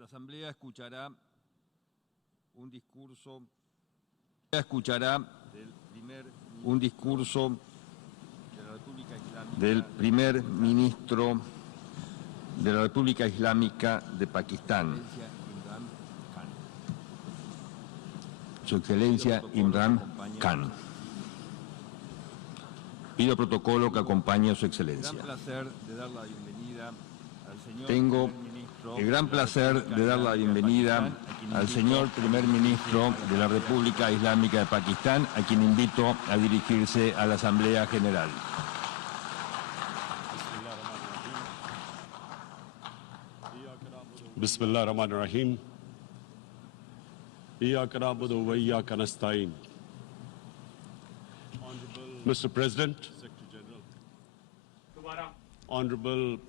La Asamblea escuchará un discurso del primer ministro de la República Islámica de Pakistán, Su Excelencia Imran Khan. Pido protocolo que acompañe a Su Excelencia. Tengo el gran placer de dar la bienvenida al señor primer ministro de la República Islámica de Pakistán, a quien invito a dirigirse a la Asamblea General. Bismillah ar-Rahman ar-Rahim. Iyyaka na'budu wa iyyaka nasta'in. Mr. President, Honorable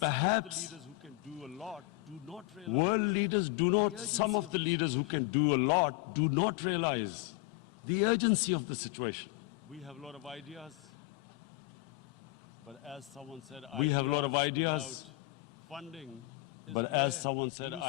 perhaps world leaders do not, some of the leaders who can do a lot do not realize the urgency of the situation. We have a lot of ideas, but as someone said, funding, but as someone said,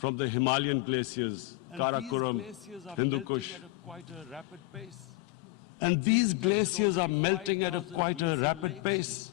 From the Himalayan glaciers, Karakoram, Hindu Kush. And these glaciers are melting at quite a rapid pace.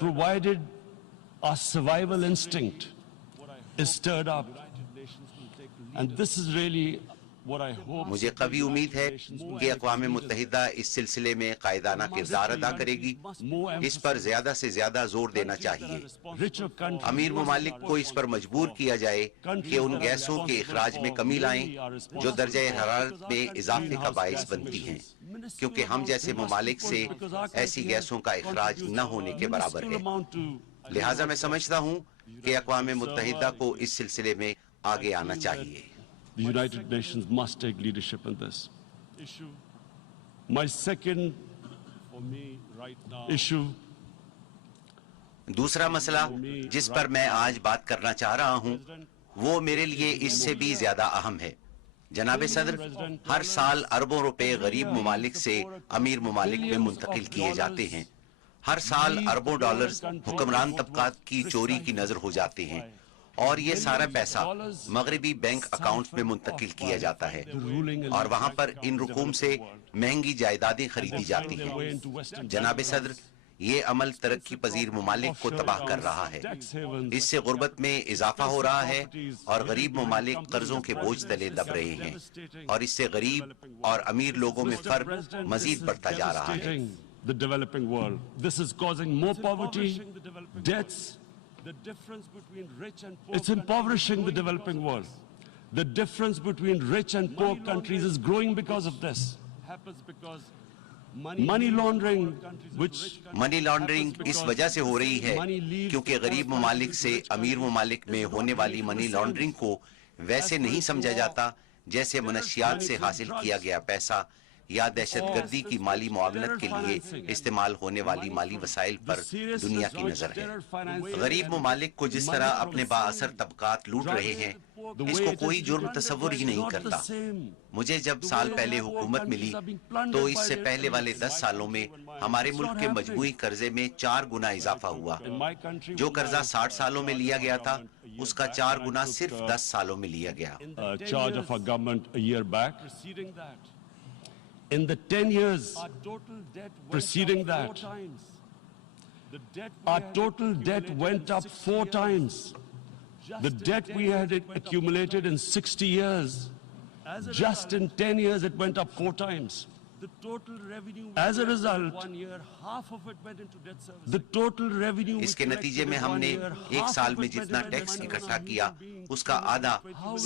Provided our survival instinct is stirred up, and this is really مجھے قوی امید ہے کہ اقوام متحدہ اس سلسلے میں قائدانہ کردار ادا کرے گی۔ اس پر زیادہ سے زیادہ زور دینا چاہیے۔ امیر ممالک کو اس پر مجبور کیا جائے کہ ان گیسوں کے اخراج میں کمی لائیں جو درجہ حرارت میں اضافے کا باعث بنتی ہیں، کیونکہ ہم جیسے ممالک سے ایسی گیسوں کا اخراج نہ ہونے کے برابر ہے۔ لہٰذا میں سمجھتا ہوں کہ اقوام متحدہ کو اس سلسلے میں آگے آنا چاہیے۔ The United Nations must take leadership in this issue. My second issue. دوسرا مسئلہ جس پر میں آج بات کرنا چاہ رہا ہوں وہ میرے لیے اس سے بھی زیادہ اہم ہے۔ جناب صدر، ہر سال اربوں روپے غریب ممالک سے امیر ممالک میں منتقل کیے جاتے ہیں۔ ہر سال اربوں ڈالرز حکمران طبقات کی چوری کی نظر ہو جاتے ہیں، اور یہ سارا پیسہ مغربی بینک اکاؤنٹ میں منتقل کیا جاتا ہے، اور وہاں پر ان رقوم سے مہنگی جائیدادیں خریدی جاتی ہیں۔ جناب صدر، یہ عمل ترقی پذیر ممالک کو تباہ کر رہا ہے۔ اس سے غربت میں اضافہ ہو رہا ہے اور غریب ممالک قرضوں کے بوجھ تلے دب رہے ہیں، اور اس سے غریب اور امیر لوگوں میں فرق مزید بڑھتا جا رہا ہے۔ The developing world. This is causing more poverty, debts. It's impoverishing the developing world. The difference between rich and poor countries is growing because of this. Money laundering, which money laundering اس وجہ سے ہو رہی ہے کیونکہ غریب ممالک سے امیر ممالک میں ہونے والی منی لانڈرنگ کو ویسے نہیں سمجھا جاتا جیسے منشیات سے حاصل کیا گیا پیسہ یا دہشت گردی کی مالی معاونت کے لیے استعمال ہونے والی مالی وسائل پر دنیا کی نظر ہے۔ غریب ممالک کو جس طرح اپنے بااثر طبقات لوٹ رہے ہیں، اس کو کوئی جرم تصور ہی نہیں کرتا۔ مجھے جب سال پہلے حکومت ملی تو اس سے پہلے والے 10 سالوں میں ہمارے ملک کے مجموعی قرضے میں 4 گنا اضافہ ہوا۔ جو قرضہ 60 سالوں میں لیا گیا تھا اس کا 4 گنا صرف 10 سالوں میں لیا گیا۔ charge of our government a year back. In the 10 years preceding that, our total debt went up 4 times. The debt we had accumulated in 60 years, just in 10 years it went up 4 times. As a result, the total revenue اس کے نتیجے میں ہم نے ایک سال میں جتنا tax اکٹھا کیا اس کا آدھا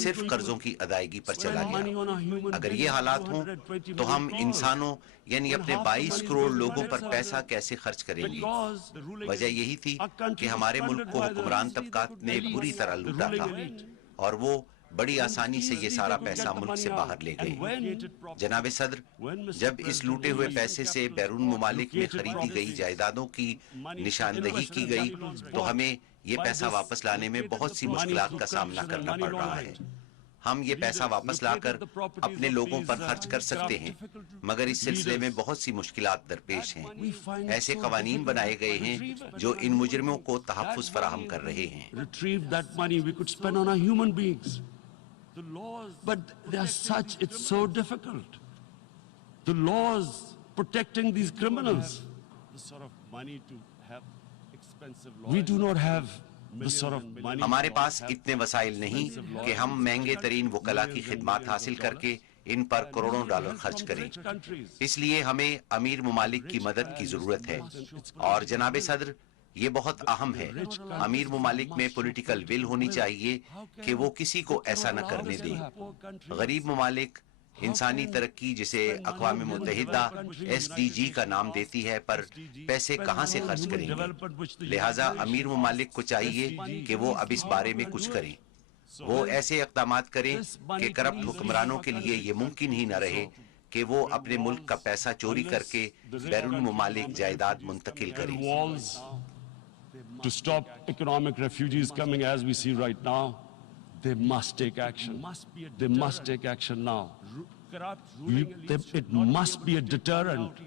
صرف قرضوں کی ادائیگی پر چلا گیا۔ اگر یہ حالات ہوں تو ہم انسانوں یعنی اپنے 22 کروڑ لوگوں پر پیسہ کیسے خرچ کریں گے؟ وجہ یہی تھی کہ ہمارے ملک کو حکمران طبقات نے بری طرح لوٹا تھا، اور وہ بڑی آسانی سے یہ سارا پیسہ ملک سے باہر لے گئے۔ جناب صدر، جب اس لوٹے ہوئے پیسے سے بیرون ممالک میں خریدی گئی جائیدادوں کی نشاندہی کی گئی تو ہمیں یہ پیسہ واپس لانے میں بہت سی مشکلات کا سامنا کرنا پڑ رہا ہے۔ ہم یہ پیسہ واپس لا کر اپنے لوگوں پر خرچ کر سکتے ہیں، مگر اس سلسلے میں بہت سی مشکلات درپیش ہیں۔ ایسے قوانین بنائے گئے ہیں جو ان مجرموں کو تحفظ فراہم کر رہے ہیں۔ retrieve that money we could spend on our human beings. But they are such, it's so difficult. The laws protecting these criminals. We do not have the sort of money. ہمارے پاس اتنے وسائل نہیں کہ ہم مہنگے ترین وکلا کی خدمات حاصل کر کے ان پر کروڑوں ڈالر خرچ کریں۔ اس لیے ہمیں امیر ممالک کی مدد کی ضرورت ہے، اور جناب صدر یہ بہت اہم ہے۔ امیر ممالک میں پولیٹیکل ول ہونی چاہیے کہ وہ کسی کو ایسا نہ کرنے دیں۔ غریب ممالک انسانی ترقی جسے اقوام متحدہ SDG کا نام دیتی ہے پر پیسے کہاں سے خرچ کریں گے؟ لہٰذا امیر ممالک کو چاہیے کہ وہ اب اس بارے میں کچھ کریں۔ وہ ایسے اقدامات کریں کہ کرپٹ حکمرانوں کے لیے یہ ممکن ہی نہ رہے کہ وہ اپنے ملک کا پیسہ چوری کر کے بیرون ممالک جائیداد منتقل کریں۔ To stop economic refugees coming as we see right now, they must take action. They must take action now. It must be a deterrent.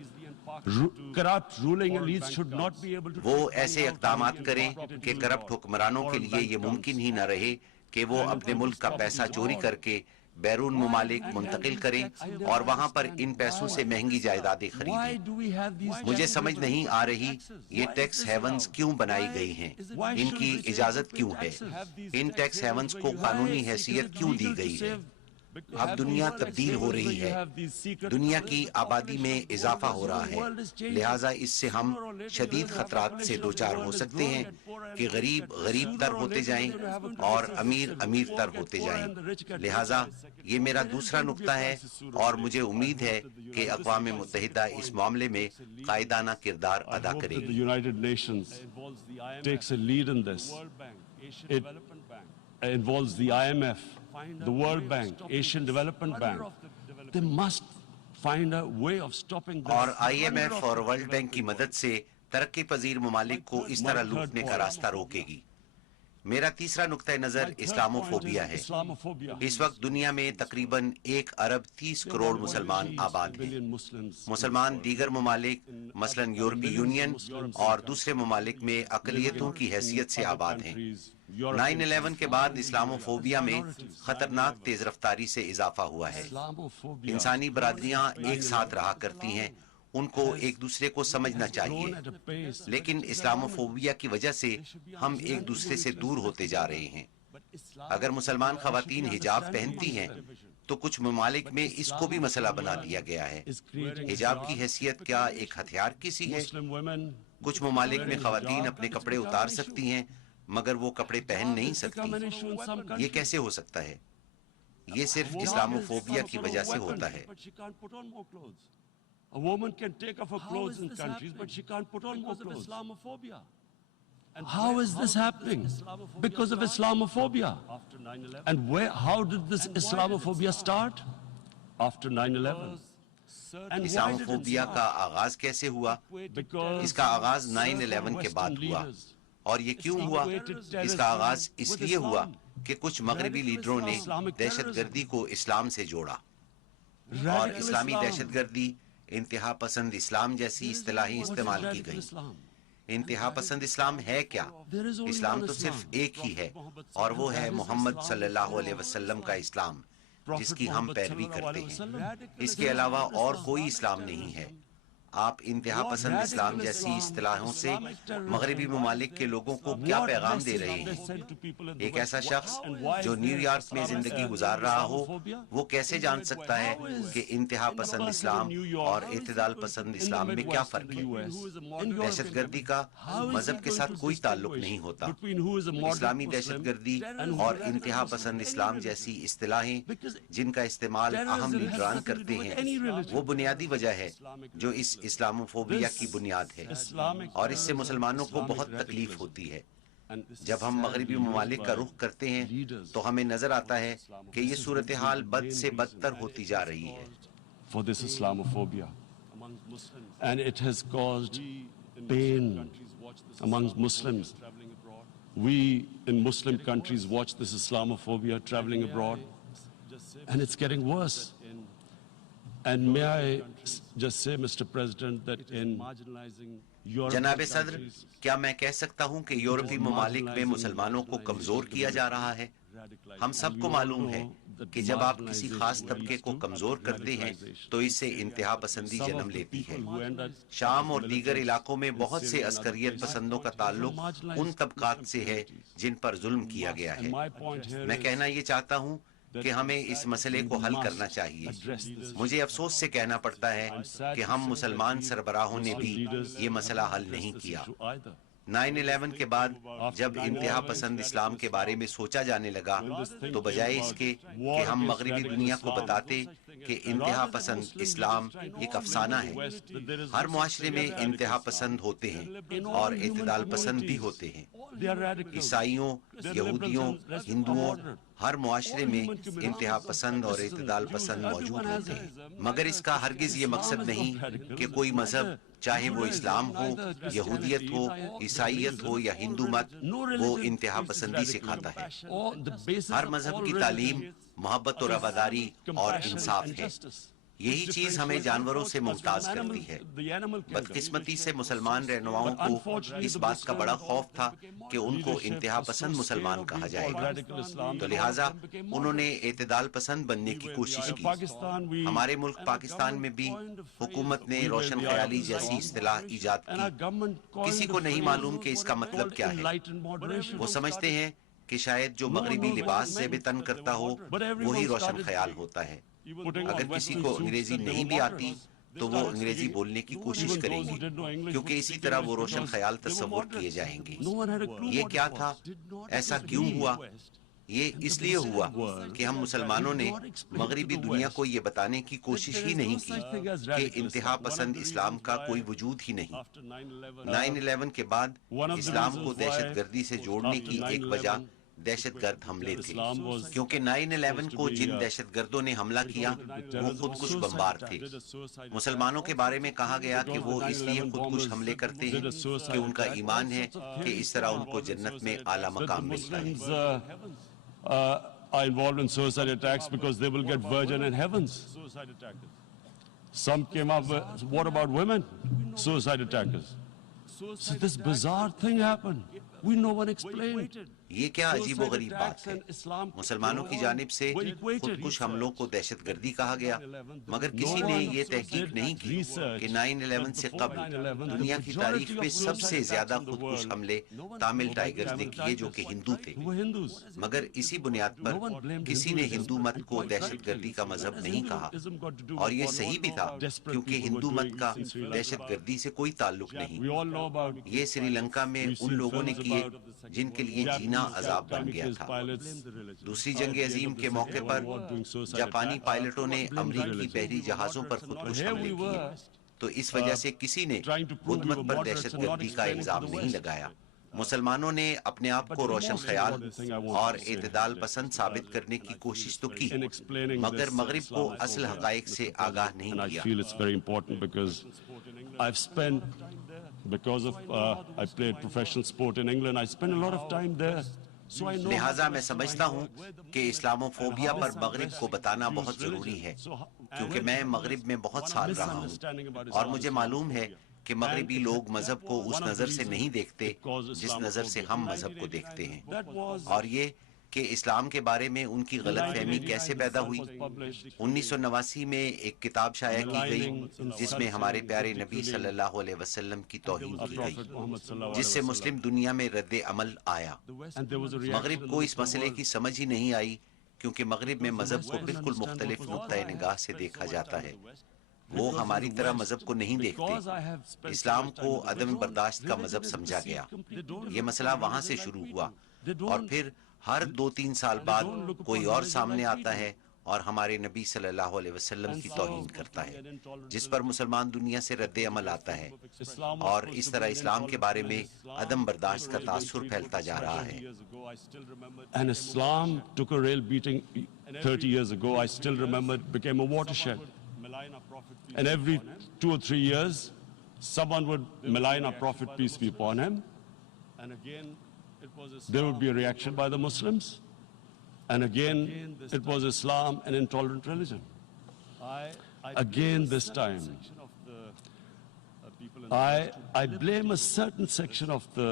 Corrupt ruling elites should not be able to. وہ ایسے اقدامات کریں کہ corrupt حکمرانوں کے لیے یہ ممکن ہی نہ رہے کہ وہ اپنے ملک کا پیسہ چوری کر کے بیرون ممالک منتقل کریں اور وہاں پر ان پیسوں سے مہنگی جائیدادیں خریدیں۔ مجھے سمجھ نہیں آ رہی یہ ٹیکس ہیونز کیوں بنائی گئی ہیں، ان کی اجازت کیوں ہے، ان ٹیکس ہیونز کو قانونی حیثیت کیوں دی گئی ہے؟ اب دنیا تبدیل ہو رہی ہے، دنیا کی آبادی میں اضافہ ہو رہا ہے، لہٰذا اس سے ہم شدید خطرات سے دوچار ہو سکتے ہیں کہ غریب غریب تر ہوتے جائیں اور امیر امیر تر ہوتے جائیں۔ لہٰذا یہ میرا دوسرا نقطہ ہے اور مجھے امید ہے کہ اقوام متحدہ اس معاملے میں قائدانہ کردار ادا کرے گی۔ United Nations takes a lead in this. It involves the IMF, the World Bank, Asian Development Bank. They must find a way of stopping this. اور آئی ایم ایف اور ورلڈ بینک کی مدد سے ترقی پذیر ممالک کو اس طرح لوٹنے کا راستہ روکے گی۔ میرا تیسرا نقطہ نظر اسلاموفوبیا ہے۔ اس وقت دنیا میں تقریباً 1.30 ارب مسلمان آباد ہیں۔ مسلمان دیگر ممالک مثلاً یورپی یونین اور دوسرے ممالک میں اقلیتوں کی حیثیت سے آباد ہیں۔ 9/11 کے بعد اسلاموفوبیا میں خطرناک تیز رفتاری سے اضافہ ہوا ہے۔ انسانی برادریاں ایک ساتھ رہا کرتی ہیں، ان کو ایک دوسرے کو سمجھنا چاہیے، لیکن اسلاموفوبیا کی وجہ سے ہم ایک دوسرے سے دور ہوتے جا رہے ہیں۔ اگر مسلمان خواتین حجاب پہنتی ہیں تو کچھ ممالک میں اس کو بھی مسئلہ بنا دیا گیا ہے۔ حجاب کی حیثیت کیا ایک ہتھیار کی سی ہے؟ کچھ ممالک میں خواتین اپنے کپڑے اتار سکتی ہیں مگر وہ کپڑے پہن نہیں سکتی۔ یہ کیسے ہو سکتا ہے؟ یہ صرف اسلاموفوبیا کی وجہ سے ہوتا ہے۔ A woman can take off her clothes in countries, but she can't put on more clothes. How is this happening? Because of Islamophobia. And how did this Islamophobia start? After 9/11. Islamophobia کا آغاز کیسے ہوا؟ اس کا آغاز 9/11 کے بعد ہوا۔ اور یہ کیوں ہوا؟ اس کا آغاز اس لیے ہوا کہ کچھ مغربی لیڈروں نے دہشت گردی کو اسلام سے جوڑا، اور اسلامی دہشت گردی، انتہا پسند اسلام جیسی اصطلاحیں استعمال کی گئی۔ انتہا پسند اسلام ہے کیا؟ اسلام تو صرف ایک ہی ہے، اور وہ ہے محمد صلی اللہ علیہ وسلم کا اسلام، جس کی ہم پیروی کرتے ہیں۔ اس کے علاوہ اور کوئی اسلام نہیں ہے۔ آپ انتہا پسند اسلام جیسی اصطلاحوں سے مغربی ممالک کے لوگوں کو کیا پیغام دے رہے ہیں؟ ایک ایسا شخص جو نیو یارک میں زندگی گزار رہا ہو، وہ کیسے جان سکتا ہے کہ انتہا پسند اسلام اور اعتدال پسند اسلام میں کیا فرق ہے؟ دہشت گردی کا مذہب کے ساتھ کوئی تعلق نہیں ہوتا۔ اسلامی دہشت گردی اور انتہا پسند اسلام جیسی اصطلاحیں جن کا استعمال اہم لیڈران کرتے ہیں، وہ بنیادی وجہ ہے جو اس اسلاموفوبیا کی بنیاد ہے، اور اس سے مسلمانوں کو بہت تکلیف ہوتی ہے۔ جب ہم مغربی ممالک کا رخ کرتے ہیں تو ہمیں نظر آتا ہے کہ یہ صورتحال بد سے بدتر ہوتی جا رہی ہے۔ For this Islamophobia, and it has caused pain amongst Muslims. We in Muslim countries watch this Islamophobia traveling abroad, and it's getting worse. And may I just say, Mr. President, that in جناب صدر، کیا میں کہہ سکتا ہوں کہ یورپی ممالک میں مسلمانوں کو کمزور کیا جا رہا ہے؟ ہم سب کو معلوم ہے کہ جب آپ کسی خاص طبقے کو کمزور کرتے ہیں تو اس سے انتہا پسندی جنم لیتی ہے۔ شام اور دیگر علاقوں میں بہت سے عسکریت پسندوں کا تعلق ان طبقات سے ہے جن پر ظلم کیا گیا ہے۔ میں کہنا یہ چاہتا ہوں کہ ہمیں اس مسئلے کو حل کرنا چاہیے۔ مجھے افسوس سے کہنا پڑتا ہے کہ ہم مسلمان سربراہوں نے بھی یہ مسئلہ حل نہیں کیا۔ 9/11 کے بعد جب انتہا پسند اسلام کے بارے میں سوچا جانے لگا تو بجائے اس کے کہ ہم مغربی دنیا کو بتاتے کہ انتہا پسند اسلام ایک افسانہ ہے، ہر معاشرے میں انتہا پسند ہوتے ہیں اور اعتدال پسند بھی ہوتے ہیں۔ عیسائیوں، یہودیوں، ہندوؤں، ہر معاشرے میں انتہا پسند اور اعتدال پسند موجود ہوتے ہیں، مگر اس کا ہرگز یہ مقصد نہیں کہ کوئی مذہب، چاہے وہ اسلام ہو، یہودیت ہو، عیسائیت ہو یا ہندو مت، وہ انتہا پسندی سکھاتا ہے۔ ہر مذہب کی تعلیم محبت و رواداری اور انصاف ہے۔ یہی چیز ہمیں جانوروں سے ممتاز کرتی ہے۔ بدقسمتی سے مسلمان رہنماؤں کو اس بات کا بڑا خوف تھا کہ ان کو انتہا پسند مسلمان کہا جائے گا، تو لہٰذا انہوں نے اعتدال پسند بننے کی کوشش کی۔ ہمارے ملک پاکستان میں بھی حکومت نے روشن خیالی جیسی اصطلاح ایجاد کی۔ کسی کو نہیں معلوم کہ اس کا مطلب کیا ہے۔ وہ سمجھتے ہیں کہ شاید جو مغربی لباس سے بھی تن کرتا ہو وہی روشن خیال ہوتا ہے. اگر کسی کو انگریزی نہیں بھی آتی تو وہ انگریزی بولنے کی کوشش کریں گے کیونکہ اسی طرح وہ روشن خیال تصور کیے جائیں گے. یہ کیا تھا؟ ایسا کیوں ہوا؟ یہ اس لیے ہوا کہ ہم مسلمانوں نے مغربی دنیا کو یہ بتانے کی کوشش ہی نہیں کی کہ انتہا پسند اسلام کا کوئی وجود ہی نہیں. 9/11 کے بعد اسلام کو دہشت گردی سے جوڑنے کی ایک وجہ دہشت گرد حملے تھے، کیونکہ 9/11 کو جن دہشت گردوں نے حملہ کیا وہ خود کش بمبار تھے. مسلمانوں کے بارے میں کہا گیا کہ وہ اس لیے خود کش حملے کرتے ہیں کہ ان کا ایمان ہے کہ اس طرح ان کو جنت میں اعلیٰ مقام ملتا ہے. Are involved in suicide attacks because they will get virgin in heavens. Some came up with, what about women? Suicide attackers. So this bizarre thing happened. We no one explained. یہ کیا عجیب و غریب بات ہے. مسلمانوں کی جانب سے خود کش حملوں کو دہشت گردی کہا گیا، مگر کسی نے یہ تحقیق نہیں کی کہ 9/11 سے قبل دنیا کی تاریخ میں سب سے زیادہ خود کش حملے تامل ٹائیگرز نے کیے جو کہ ہندو تھے. مگر اسی بنیاد پر کسی نے ہندو مت کو دہشت گردی کا مذہب نہیں کہا، اور یہ صحیح بھی تھا کیونکہ ہندو مت کا دہشت گردی سے کوئی تعلق نہیں. یہ سری لنکا میں ان لوگوں نے کیے جن کے لیے جینا عذاب بن گیا تھا. دوسری جنگ عظیم کے موقع پر جاپانی پائلٹوں نے امریکی بحری جہازوں پر خودکش حملے کیے، تو اس وجہ سے کسی نے بدھ مت پر دہشت گردی کا الزام نہیں لگایا. مسلمانوں نے اپنے آپ کو روشن خیال اور اعتدال پسند ثابت کرنے کی کوشش تو کی، مگر مغرب کو اصل حقائق سے آگاہ نہیں کیا. Because of I played professional sport in England, I spent a lot of time there. So I know. لہٰذا میں سمجھتا ہوں کہ اسلاموفوبیا پر مغرب کو بتانا بہت ضروری ہے، کیونکہ میں مغرب میں بہت سال رہا ہوں اور مجھے معلوم ہے کہ مغربی لوگ مذہب کو اس نظر سے نہیں دیکھتے جس نظر سے ہم مذہب کو دیکھتے ہیں. اور یہ کہ اسلام کے بارے میں ان کی غلط فہمی کیسے پیدا ہوئی. 1989 میں ایک کتاب شائع کی گئی جس میں ہمارے پیارے نبی صلی اللہ علیہ وسلم کی توہین کی گئی، جس سے مسلم دنیا میں رد عمل آیا. مغرب کو اس مسئلے کی سمجھ ہی نہیں آئی کیونکہ مغرب میں مذہب کو بالکل مختلف نقطۂ نگاہ سے دیکھا جاتا ہے. وہ ہماری طرح مذہب کو نہیں دیکھتے. اسلام کو عدم برداشت کا مذہب سمجھا گیا. یہ مسئلہ وہاں سے شروع ہوا اور پھر ہر 2-3 سال بعد کوئی اور سامنے آتا ہے اور ہمارے نبی صلی اللہ علیہ وسلم کی توہین کرتا ہے، جس پر مسلمان دنیا سے رد عمل آتا ہے، اور اس طرح اسلام کے بارے میں عدم برداشت کا تاثر پھیلتا جا رہا ہے. And Islam took a real beating 30 years ago. I still remember it became a watershed. And every 2 or 3 years, someone would malign our Prophet, peace be upon him. And again, there would be a reaction by the Muslims. And again, it was Islam, an intolerant religion. Again, this time, I blame a certain section of the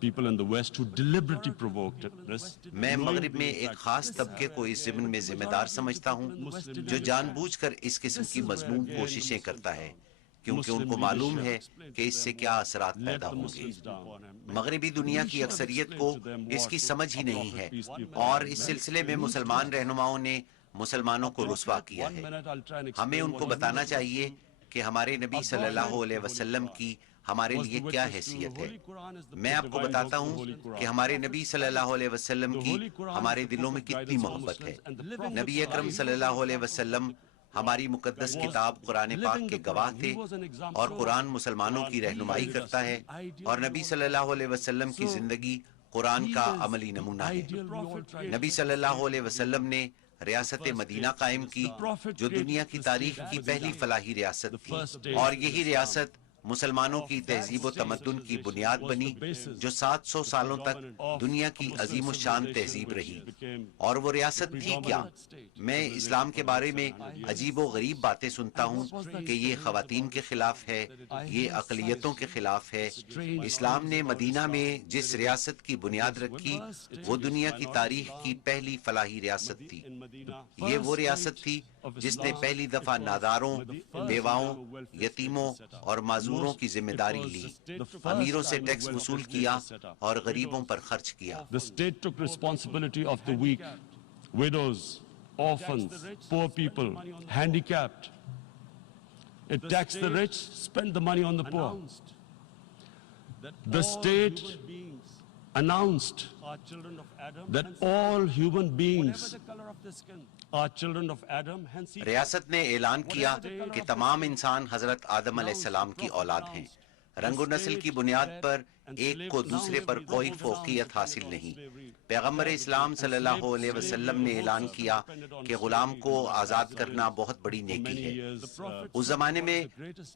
people in the West who deliberately provoked this. میں مغرب میں ایک خاص طبقے کو اس ضمن میں ذمہ دار سمجھتا ہوں جو جان بوجھ کر اس قسم کی مذموم کوششیں کرتا ہے، کیونکہ ان کو معلوم ہے کہ اس سے کیا اثرات پیدا ہوں گے. مغربی دنیا کی اکثریت کو اس کی سمجھ ہی نہیں ہے، اور اس سلسلے میں مسلمان رہنماؤں نے مسلمانوں کو رسوا کیا ہے. ہمیں ان کو بتانا چاہیے کہ ہمارے نبی صلی اللہ علیہ وسلم کی ہمارے لیے کیا حیثیت ہے. میں آپ کو بتاتا ہوں کہ ہمارے نبی صلی اللہ علیہ وسلم کی ہمارے دلوں میں کتنی محبت ہے. نبی اکرم صلی اللہ علیہ وسلم ہماری مقدس کتاب قرآن پاک کے گواہ تھے، اور قرآن مسلمانوں کی رہنمائی کرتا ہے، اور نبی صلی اللہ علیہ وسلم کی زندگی قرآن کا عملی نمونہ ہے. نبی صلی اللہ علیہ وسلم نے ریاست مدینہ قائم کی جو دنیا کی تاریخ کی پہلی فلاحی ریاست تھی، اور یہی ریاست مسلمانوں کی تہذیب و تمدن کی بنیاد بنی جو 700 سالوں تک دنیا کی عظیم الشان تہذیب رہی. اور وہ ریاست تھی کیا؟ میں اسلام کے بارے میں عجیب و غریب باتیں سنتا ہوں کہ یہ خواتین کے خلاف ہے، یہ اقلیتوں کے خلاف ہے. اسلام نے مدینہ میں جس ریاست کی بنیاد رکھی وہ دنیا کی تاریخ کی پہلی فلاحی ریاست تھی. یہ وہ ریاست تھی جس نے پہلی دفعہ ناداروں، بیواؤں، یتیموں اور معذور منصوروں کی ذمہ داری لی، امیروں سے ٹیکس وصول کیا اور غریبوں پر خرچ کیا۔ The state took responsibility of the weak, widows, orphans, poor people, handicapped. It taxed the rich, spent the money on the poor. The state announced that all human beings are children of Adam. Hence, ریاست نے اعلان کیا کہ تمام انسان حضرت آدم علیہ السلام کی اولاد ہیں۔ رنگ و نسل کی بنیاد پر ایک کو دوسرے پر کوئی فوقیت حاصل نہیں۔ پیغمبر اسلام صلی اللہ علیہ وسلم نے اعلان کیا کہ غلام کو آزاد کرنا بہت بڑی نیکی ہے۔ اس زمانے میں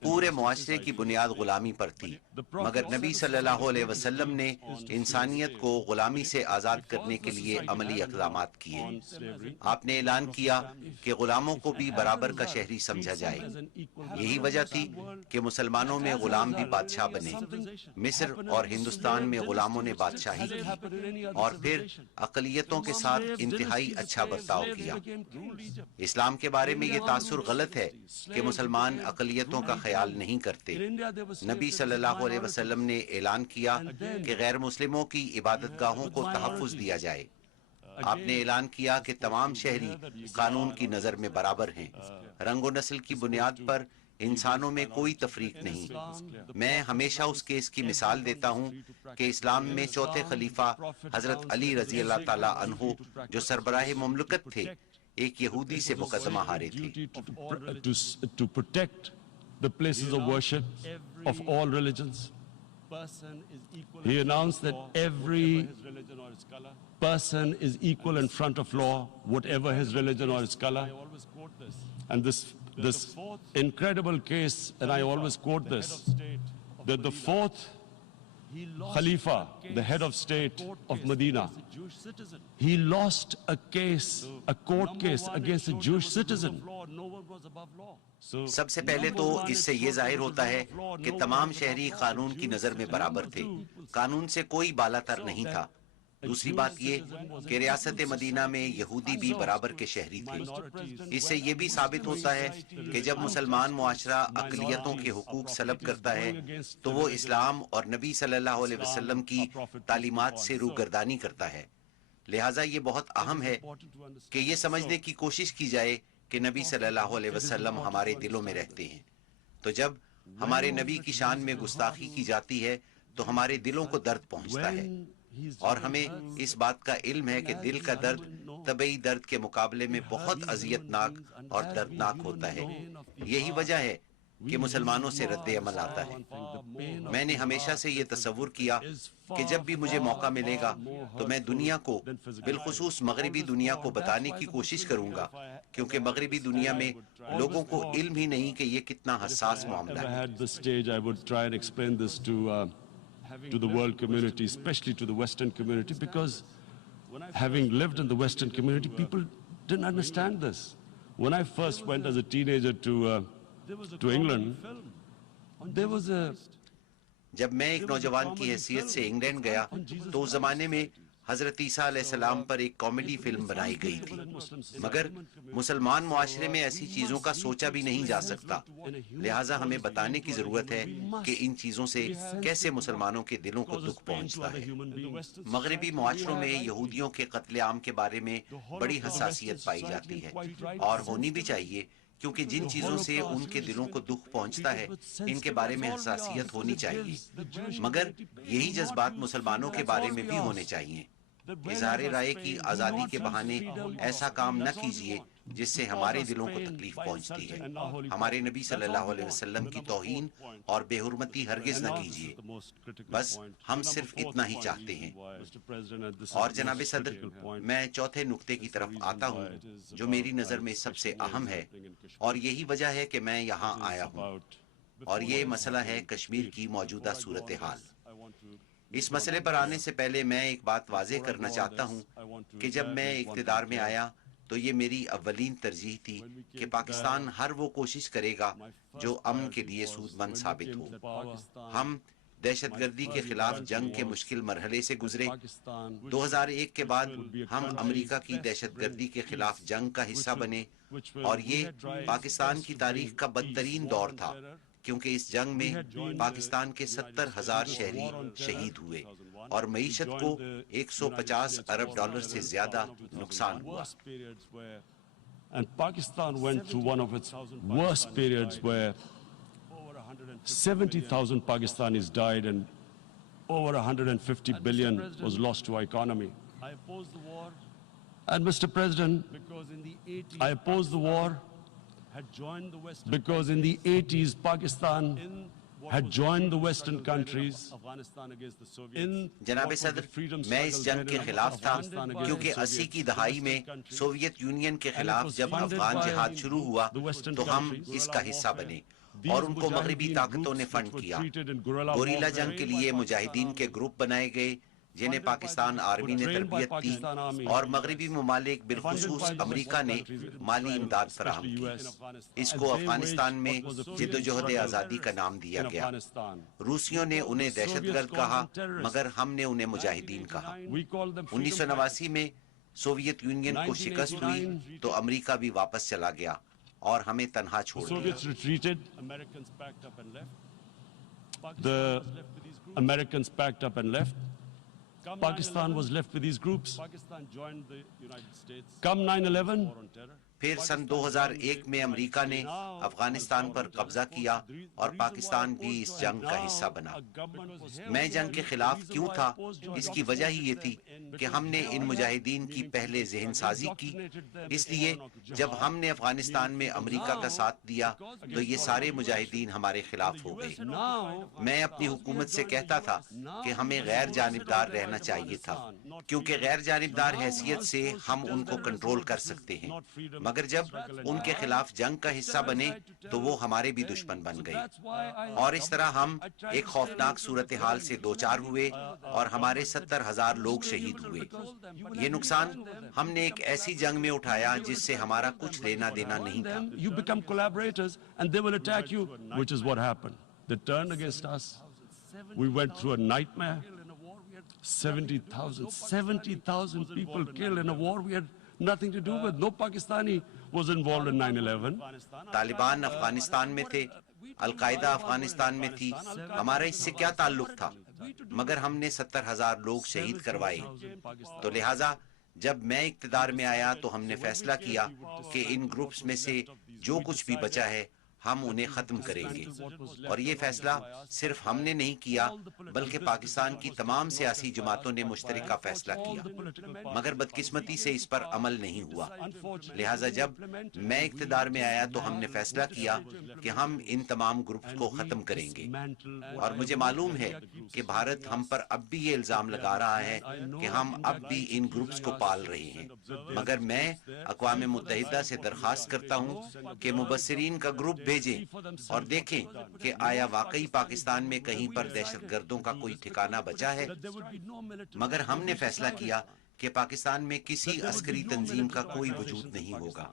پورے معاشرے کی بنیاد غلامی پر تھی، مگر نبی صلی اللہ علیہ وسلم نے انسانیت کو غلامی سے آزاد کرنے کے لیے عملی اقدامات کیے۔ آپ نے اعلان کیا کہ غلاموں کو بھی برابر کا شہری سمجھا جائے۔ یہی وجہ تھی کہ مسلمانوں میں غلام بھی بادشاہ بنے۔ مصر اور ہندوستان میں غلاموں نے بادشاہی کی اور پھر اقلیتوں کے ساتھ انتہائی اچھا برتاؤ کیا۔ اسلام کے بارے میں یہ تاثر غلط ہے کہ مسلمان اقلیتوں کا خیال نہیں کرتے۔ نبی صلی اللہ علیہ وسلم نے اعلان کیا کہ غیر مسلموں کی عبادت گاہوں کو تحفظ دیا جائے۔ آپ نے اعلان کیا کہ تمام شہری قانون کی نظر میں برابر ہیں۔ رنگ و نسل کی بنیاد پر انسانوں میں کوئی تفریق نہیں۔ میں ہمیشہ اس کیس کی مثال دیتا ہوں کہ اسلام میں چوتھے خلیفہ حضرت علی رضی اللہ تعالیٰ عنہ جو سربراہ مملکت تھے، ایک یہودی سے مقدمہ ہارے تھے۔ to protect the places of worship of all religions. He announced that every person is equal in front of law, whatever his religion or his color. And this incredible case, and I always quote this, that the fourth Khalifa, the head of state of Medina, he lost a case, a court case against a Jewish citizen. سب سے پہلے تو اس سے یہ ظاہر ہوتا ہے کہ تمام شہری قانون کی نظر میں برابر تھے، قانون سے کوئی بالا تر نہیں تھا۔ دوسری بات یہ کہ ریاست مدینہ میں یہودی بھی برابر کے شہری تھے۔ اس سے یہ بھی ثابت ہوتا ہے کہ جب مسلمان معاشرہ اقلیتوں کے حقوق سلب کرتا ہے تو وہ اسلام اور نبی صلی اللہ علیہ وسلم کی تعلیمات سے روگردانی کرتا ہے۔ لہٰذا یہ بہت اہم ہے کہ یہ سمجھنے کی کوشش کی جائے کہ نبی صلی اللہ علیہ وسلم ہمارے دلوں میں رہتے ہیں۔ تو جب ہمارے نبی کی شان میں گستاخی کی جاتی ہے تو ہمارے دلوں کو درد پہنچتا ہے، اور ہمیں اس بات کا علم ہے کہ دل کا درد طبعی درد کے مقابلے میں بہت اذیت ناک اور دردناک ہوتا ہے۔ یہی وجہ ہے کہ مسلمانوں سے رد عمل آتا ہے۔ میں نے ہمیشہ سے یہ تصور کیا کہ جب بھی مجھے موقع ملے گا تو میں دنیا کو، بالخصوص مغربی دنیا کو بتانے کی کوشش کروں گا، کیونکہ مغربی دنیا میں لوگوں کو علم ہی نہیں کہ یہ کتنا حساس معاملہ ہے۔ To the world community, especially to the Western community, because having lived in the Western community, people didn't understand this. When I first went as a teenager to England, there was a... جب میں ایک نوجوان کی حیثیت سے England گیا تو اس زمانے میں حضرت عیسیٰ علیہ السلام پر ایک کامیڈی فلم بنائی گئی تھی، مگر مسلمان معاشرے میں ایسی چیزوں کا سوچا بھی نہیں جا سکتا۔ لہٰذا ہمیں بتانے کی ضرورت ہے کہ ان چیزوں سے کیسے مسلمانوں کے دلوں کو دکھ پہنچتا ہے۔ مغربی معاشروں میں یہودیوں کے قتل عام کے بارے میں بڑی حساسیت پائی جاتی ہے، اور ہونی بھی چاہیے، کیونکہ جن چیزوں سے ان کے دلوں کو دکھ پہنچتا ہے ان کے بارے میں حساسیت ہونی چاہیے، مگر یہی جذبات مسلمانوں کے بارے میں بھی ہونے چاہیے۔ اظہار رائے کی آزادی کے بہانے ایسا کام نہ کیجیے جس سے ہمارے دلوں کو تکلیف پہنچتی ہے۔ ہمارے نبی صلی اللہ علیہ وسلم کی توہین اور بے حرمتی ہرگز نہ کیجیے، بس ہم صرف اتنا ہی چاہتے ہیں۔ اور جناب صدر، میں چوتھے نقطے کی طرف آتا ہوں جو میری نظر میں سب سے اہم ہے، اور یہی وجہ ہے کہ میں یہاں آیا ہوں، اور یہ مسئلہ ہے کشمیر کی موجودہ صورتحال۔ اس مسئلے پر آنے سے پہلے میں ایک بات واضح کرنا چاہتا ہوں کہ جب میں اقتدار میں آیا تو یہ میری اولین ترجیح تھی کہ پاکستان ہر وہ کوشش کرے گا جو امن کے لیے سود مند ثابت ہو۔ ہم دہشت گردی کے خلاف جنگ کے مشکل مرحلے سے گزرے۔ 2001 کے بعد ہم امریکہ کی دہشت گردی کے خلاف جنگ کا حصہ بنے، اور یہ پاکستان کی تاریخ کا بدترین دور تھا کیونکہ اس جنگ میں پاکستان کے 70,000 شہری شہید ہوئے اور معیشت کو 150 ارب ڈالر سے زیادہ نقصان ہوا. And Pakistan went through one of its worst periods where 70,000 Pakistanis died and over 150 billion was lost to our economy. And Mr. President, I oppose the war because in the 80s Pakistan had joined the Western countries in جناب صدر، میں اس جنگ کے خلاف تھا کیونکہ 80 کی دہائی میں سوویت یونین کے خلاف جب افغان جہاد شروع ہوا تو ہم اس کا حصہ بنے اور ان کو مغربی طاقتوں نے فنڈ کیا. گوریلا جنگ کے لیے مجاہدین کے گروپ بنائے گئے جنہیں پاکستان آرمی نے تربیت دی اور مغربی ممالک بالخصوص امریکہ نے مالی امداد فراہم کی. اس کو افغانستان میں جدوجہد آزادی کا نام دیا گیا. روسیوں نے انہیں دہشت گرد کہا مگر ہم نے انہیں مجاہدین کہا. 1989 میں سوویت یونین کو شکست ہوئی تو امریکہ بھی واپس چلا گیا اور ہمیں تنہا چھوڑ دیا. The Americans packed up and left. Pakistan was left with these groups. Come 9/11, پھر سن 2001 میں امریکہ نے افغانستان پر قبضہ کیا اور پاکستان بھی اس جنگ کا حصہ بنا. میں جنگ کے خلاف کیوں تھا؟ اس کی وجہ ہی یہ تھی کہ ہم نے ان مجاہدین کی پہلے ذہن سازی کی. اس لیے جب ہم نے افغانستان میں امریکہ کا ساتھ دیا تو یہ سارے مجاہدین ہمارے خلاف ہو گئے. میں اپنی حکومت سے کہتا تھا کہ ہمیں غیر جانبدار رہنا چاہیے تھا کیونکہ غیر جانبدار حیثیت سے ہم ان کو کنٹرول کر سکتے ہیں، مگر جب ان کے خلاف جنگ کا حصہ بنے تو وہ ہمارے بھی دشمن بن گئے اور اس طرح ہم ایک خوفناک صورتحال سے دوچار ہوئے اور ہمارے 70,000 لوگ شہید ہوئے. یہ نقصان ہم نے ایک ایسی جنگ میں اٹھایا جس سے ہمارا کچھ لینا دینا نہیں تھا. you become collaborators and they will attack you, which is what happened. They turned against us. We went through a nightmare. 70,000 people killed in a war we had nothing to do with. No Pakistani was involved in 9/11. Taliban Afghanistan میں تھے، القاعدہ افغانستان میں تھی، ہمارا اس سے کیا تعلق تھا؟ مگر ہم نے 70,000 لوگ شہید کروائے. تو لہٰذا جب میں اقتدار میں آیا تو ہم نے فیصلہ کیا کہ ان گروپس میں سے جو کچھ بھی بچا ہے ہم انہیں ختم کریں گے. اور یہ فیصلہ صرف ہم نے نہیں کیا بلکہ پاکستان کی تمام سیاسی جماعتوں نے مشترکہ فیصلہ کیا، مگر بدقسمتی سے اس پر عمل نہیں ہوا. لہٰذا جب میں اقتدار میں آیا تو ہم نے فیصلہ کیا کہ ہم ان تمام گروپس کو ختم کریں گے. اور مجھے معلوم ہے کہ بھارت ہم پر اب بھی یہ الزام لگا رہا ہے کہ ہم اب بھی ان گروپس کو پال رہے ہیں، مگر میں اقوام متحدہ سے درخواست کرتا ہوں کہ مبصرین کا گروپ بھیجیں اور دیکھیں کہ آیا واقعی پاکستان میں کہیں پر دہشت گردوں کا کوئی ٹھکانہ بچا ہے. مگر ہم نے فیصلہ کیا کہ پاکستان میں کسی عسکری تنظیم کا کوئی وجود نہیں ہوگا.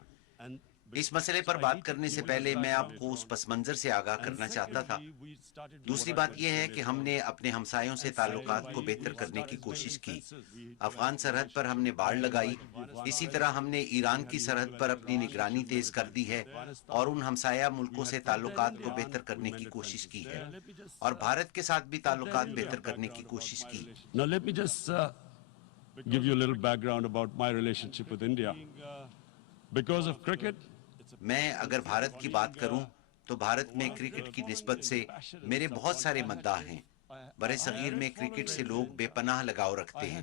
اس مسئلے پر بات کرنے سے پہلے میں آپ کو اس پس منظر سے آگاہ کرنا چاہتا تھا. دوسری بات یہ ہے کہ ہم نے اپنے ہمسایوں سے تعلقات کو بہتر کرنے کی کوشش کی. افغان سرحد پر ہم نے باڑ لگائی، اسی طرح ہم نے ایران کی سرحد پر اپنی نگرانی تیز کر دی ہے اور ان ہمسایہ ملکوں سے تعلقات کو بہتر کرنے کی کوشش کی ہے اور بھارت کے ساتھ بھی تعلقات بہتر کرنے کی کوشش کی. Now let me just give you a little background about my relationship with India. Because of cricket, میں اگر بھارت کی بات کروں تو بھارت میں کرکٹ کی نسبت سے میرے بہت سارے مداح ہیں. برِ صغیر میں کرکٹ سے لوگ بے پناہ لگاؤ رکھتے ہیں.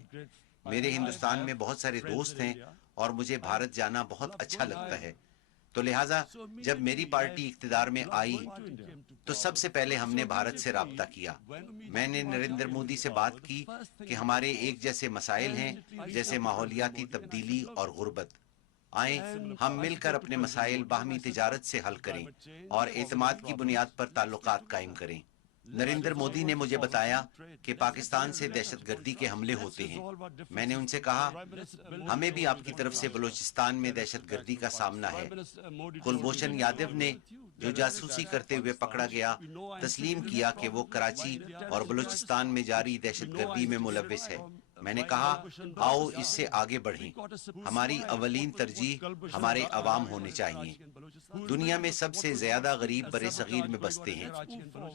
میرے ہندوستان میں بہت سارے دوست ہیں اور مجھے بھارت جانا بہت اچھا لگتا ہے. تو لہٰذا جب میری پارٹی اقتدار میں آئی تو سب سے پہلے ہم نے بھارت سے رابطہ کیا. میں نے نریندر مودی سے بات کی کہ ہمارے ایک جیسے مسائل ہیں جیسے ماحولیاتی تبدیلی اور غربت. آئیں ہم مل کر اپنے مسائل باہمی تجارت سے حل کریں اور اعتماد کی بنیاد پر تعلقات قائم کریں. نریندر مودی نے مجھے بتایا کہ پاکستان سے دہشت گردی کے حملے ہوتے ہیں. میں نے ان سے کہا ہمیں بھی آپ کی طرف سے بلوچستان میں دہشت گردی کا سامنا ہے. کلبھوشن یادو نے جو جاسوسی کرتے ہوئے پکڑا گیا تسلیم کیا کہ وہ کراچی اور بلوچستان میں جاری دہشت گردی میں ملوث ہے. میں نے کہا آؤ اس سے آگے بڑھیں. ہماری اولین ترجیح ہمارے عوام ہونے چاہیے. دنیا میں سب سے زیادہ غریب برِ صغیر میں بستے ہیں.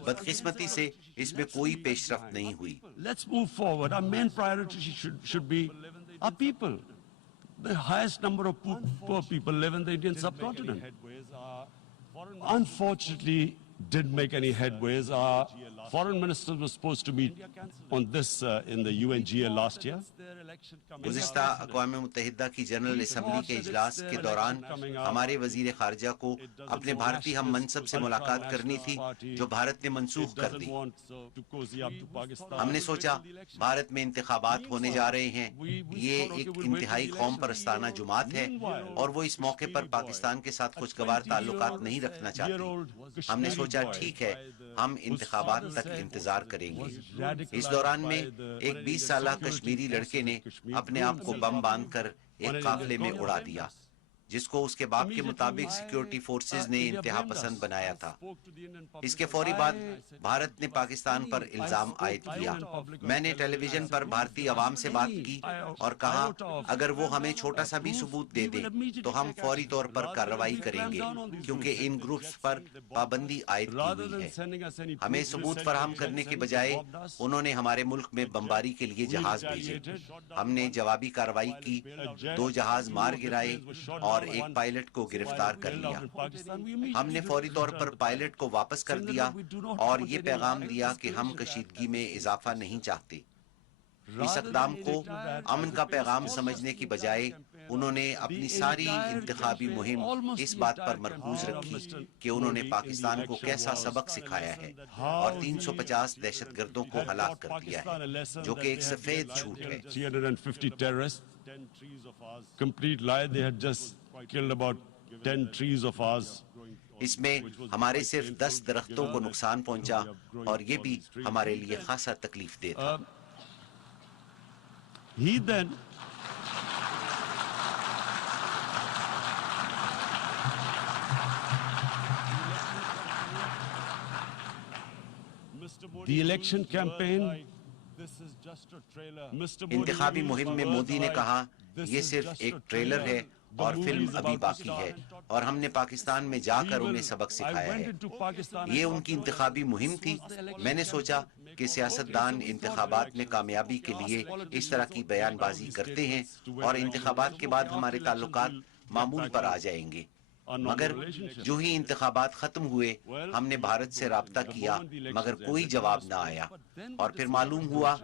بدقسمتی سے اس میں کوئی پیش رفت نہیں ہوئی. Let's move forward. Our main priority should be our people. The highest number of poor people live in the Indian subcontinent. Unfortunately, didn't make any headways. Our foreign ministers were supposed to meet on this in the UNGA last year. گزشتہ اقوام متحدہ کی general assembly کے اجلاس کے دوران ہمارے وزیر خارجہ کو اپنے بھارتی ہم منصب سے ملاقات کرنی تھی جو بھارت نے منسوخ کر دی. ہم نے سوچا بھارت میں انتخابات ہونے جا رہے ہیں, یہ ایک انتہائی قوم پرستانہ جماعت ہے اور وہ اس موقع پر پاکستان کے ساتھ خوشگوار تعلقات نہیں رکھنا چاہتے. ہم نے سوچا ٹھیک ہے, ہم انتخابات تک انتظار کریں گے. اس دوران میں ایک 20 سالہ کشمیری لڑکے نے اپنے آپ کو بم باندھ کر ایک قافلے میں اڑا دیا, جس کو اس کے باپ کے مطابق سیکیورٹی فورسز نے انتہا پسند بنایا تھا. اس کے فوری بعد بھارت نے پاکستان پر الزام عائد کیا. میں نے ٹیلی ویژن پر بھارتی عوام سے بات کی اور کہا اگر وہ ہمیں چھوٹا سا بھی ثبوت دے دیں تو ہم فوری طور پر کارروائی کریں گے, کیونکہ ان گروپس پر پابندی عائد کی ہوئی ہے. ہمیں ثبوت فراہم کرنے کے بجائے انہوں نے ہمارے ملک میں بمباری کے لیے جہاز بھیجے. ہم نے جوابی کارروائی کی, 2 جہاز مار گرائے اور ایک پائلٹ کو گرفتار کر لیا. ہم نے فوری طور پر پائلٹ کو واپس کر دیا اور یہ پیغام دیا کہ ہم کشیدگی میں اضافہ نہیں چاہتے. اس اقدام کو امن کا پیغام سمجھنے کی بجائے انہوں نے اپنی ساری انتخابی مہم اس بات پر مرکوز رکھی کہ انہوں نے پاکستان کو کیسا سبق سکھایا ہے اور 350 دہشت گردوں کو ہلاک کر دیا ہے, جو کہ ایک سفید جھوٹ ہے. 350 terrorists. Complete lie. They had just killed about 10 trees of ours. اس میں ہمارے صرف 10 درختوں کو نقصان پہنچا اور یہ بھی ہمارے لیے خاصا تکلیف دہ تھا. He then the election campaign. انتخابی مہم میں مودی نے کہا یہ صرف ایک ٹریلر ہے اور فلم ابھی باقی ہے اور ہم نے پاکستان میں جا کر انہیں سبق سکھایا ہے. یہ ان کی انتخابی مہم تھی. میں نے سوچا کہ سیاستدان انتخابات میں کامیابی کے لیے اس طرح کی بیان بازی کرتے ہیں اور انتخابات کے بعد ہمارے تعلقات معمول پر آ جائیں گے. مگر جو ہی انتخابات ختم ہوئے ہم نے بھارت سے رابطہ کیا مگر کوئی جواب نہ آیا, اور پھر معلوم ہوا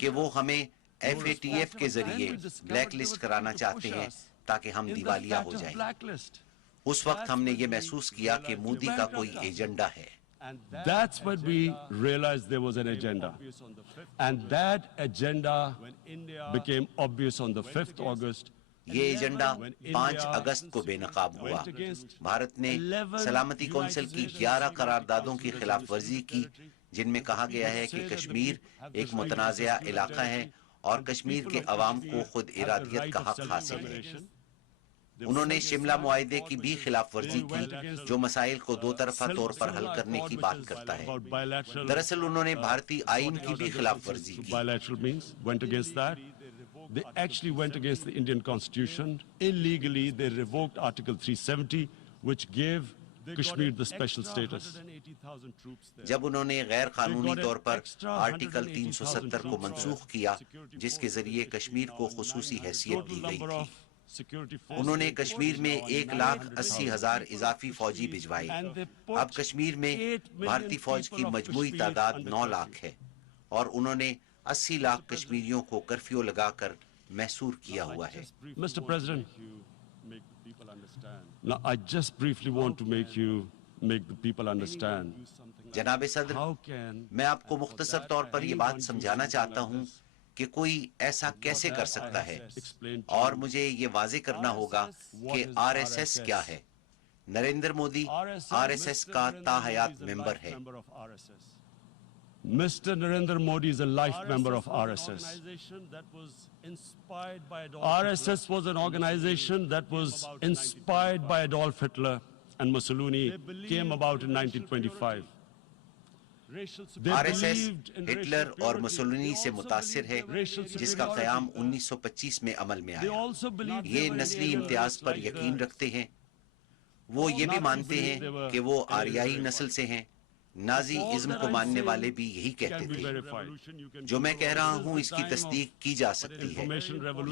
کہ وہ ہمیں FATF کے ذریعے بلیک لسٹ کرانا چاہتے ہیں تاکہ ہم دیوالیہ ہو جائیں. اس وقت ہم نے یہ محسوس کیا کہ مودی کا کوئی ایجنڈا ہے. That's when we realized there was an agenda. And that agenda became obvious on the 5th August. یہ ایجنڈا 5 اگست کو بے نقاب ہوا. بھارت نے سلامتی کونسل کی 11 قراردادوں کی خلاف ورزی کی, جن میں کہا گیا ہے کہ کشمیر ایک متنازعہ علاقہ ہے اور کشمیر کے عوام کو خود ارادیت کا حق حاصل ہے. انہوں نے شملہ معاہدے کی بھی خلاف ورزی کی جو مسائل کو 2 طرفہ طور پر حل کرنے کی بات کرتا ہے. دراصل انہوں نے بھارتی آئین کی بھی خلاف ورزی کی. They actually went against the Indian Constitution. Illegally, they revoked Article 370, which gave Kashmir the special status. جب انہوں نے غیر قانونی طور پر آرٹیکل 370 کو منسوخ کیا جس کے ذریعے کشمیر کو خصوصی حیثیت دی گئی تھی, انہوں نے کشمیر میں 1,80,000 اضافی فوجی بھجوائے. اب کشمیر میں بھارتی فوج کی مجموعی تعداد 9 لاکھ ہے اور انہوں نے 80 لاکھ کشمیریوں کو کرفیو لگا کر محصور کیا ہوا ہے. Mr. President, now I just briefly want to make the people understand. جناب صدر, میں آپ کو مختصر طور پر یہ بات سمجھانا چاہتا ہوں کہ کوئی ایسا کیسے کر سکتا ہے, اور مجھے یہ واضح کرنا ہوگا کہ RSS کیا ہے. نریندر مودی RSS کا تاحیات ممبر ہے. Mr. Narendra Modi is a life member of RSS. RSS was an organization that was inspired by Adolf Hitler and Mussolini, came about in 1925. RSS Hitler اور مسولینی سے متاثر ہے جس کا قیام 1925 میں عمل میں آیا. یہ نسلی امتیاز پر یقین رکھتے ہیں. انہوں نے کشمیر میں ایک لاکھ 80,000 افراد کو منسوخ کیا جس کے ذریعے کشمیر کو خصوصی حیثیت دی گئی تھی. وہ یہ بھی مانتے ہیں کہ وہ آریائی نسل سے ہیں. نازی ازم کو ماننے والے بھی یہی کہتے تھے. جو میں کہہ رہا ہوں اس کی تصدیق کی جا سکتی ہے.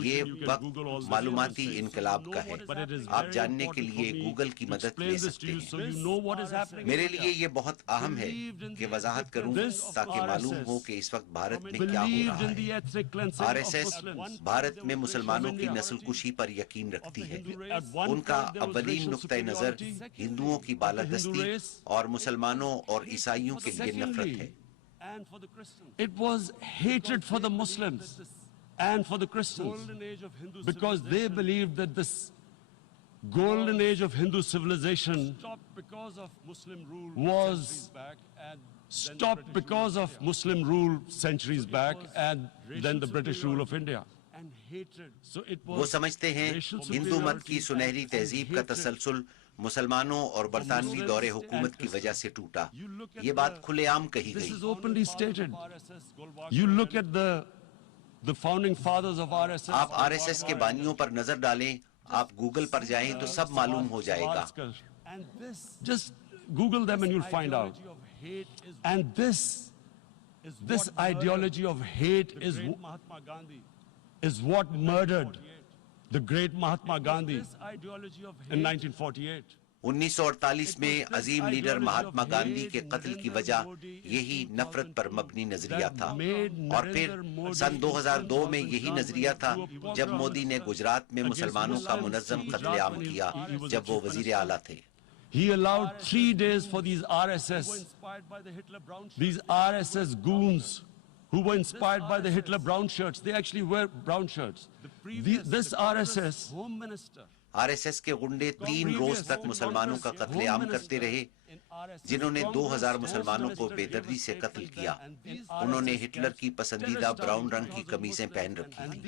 یہ وقت معلوماتی انقلاب کا ہے. آپ جاننے کے لیے گوگل کی مدد لے سکتے ہیں. میرے لیے یہ بہت اہم ہے کہ وضاحت کروں تاکہ معلوم ہو کہ اس وقت بھارت میں کیا ہو رہا ہے. آر ایس ایس بھارت میں مسلمانوں کی نسل کشی پر یقین رکھتی ہے. ان کا اولین نقطۂ نظر ہندوؤں کی بالادستی اور مسلمانوں اور عیسائیوں کے لیے نفرت ہے. It was hatred for the Muslims and for the Christians because they believed that this golden age of Hindu civilization was stopped because of Muslim rule centuries back and then the British rule of India. وہ سمجھتے ہیں ہندو مت کی سنہری تہذیب کا تسلسل مسلمانوں اور برطانوی دور حکومت کی وجہ سے ٹوٹا. یہ بات کھلے عام کہی This گئی. is openly stated. You look at the founding fathers of RSS. آپ آر ایس ایس کے بانیوں پر نظر ڈالیں, آپ گوگل پر جائیں تو سب معلوم ہو جائے گا. Just Google them and you'll find out. And this ideology of hate is what murdered the great Mahatma Gandhi in 1948. 1948 میں عظیم لیڈر مہاتما گاندھی کے قتل کی وجہ یہی نفرت پر مبنی نظریہ تھا. اور پھر سن 2002 میں یہی نظریہ تھا جب مودی نے گجرات میں مسلمانوں کا منظم قتل عام کیا جب وہ وزیر اعلیٰ تھے. He allowed 3 days for these RSS goons who were inspired by the Hitler brown shirts. They actually wear brown shirts. This RSS R S S کے غنڈے 3 روز تک مسلمانوں کا قتل عام کرتے رہے جنہوں نے 2000 مسلمانوں کو بے دردی سے قتل کیا. انہوں نے ہٹلر کی پسندیدہ براؤن رنگ کی قمیضیں پہن رکھی تھیں.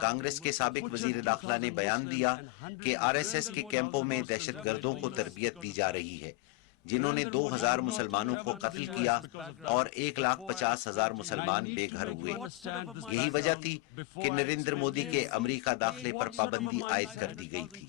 کانگریس کے سابق وزیر داخلہ نے بیان دیا کہ آر ایس ایس کے کیمپوں میں دہشت گردوں کو تربیت دی جا رہی ہے جنہوں نے 2000 مسلمانوں کو قتل کیا اور 1,50,000 مسلمان بے گھر ہوئے. یہی وجہ تھی کہ نریندر مودی کے امریکہ داخلے پر پابندی عائد کر دی گئی تھی.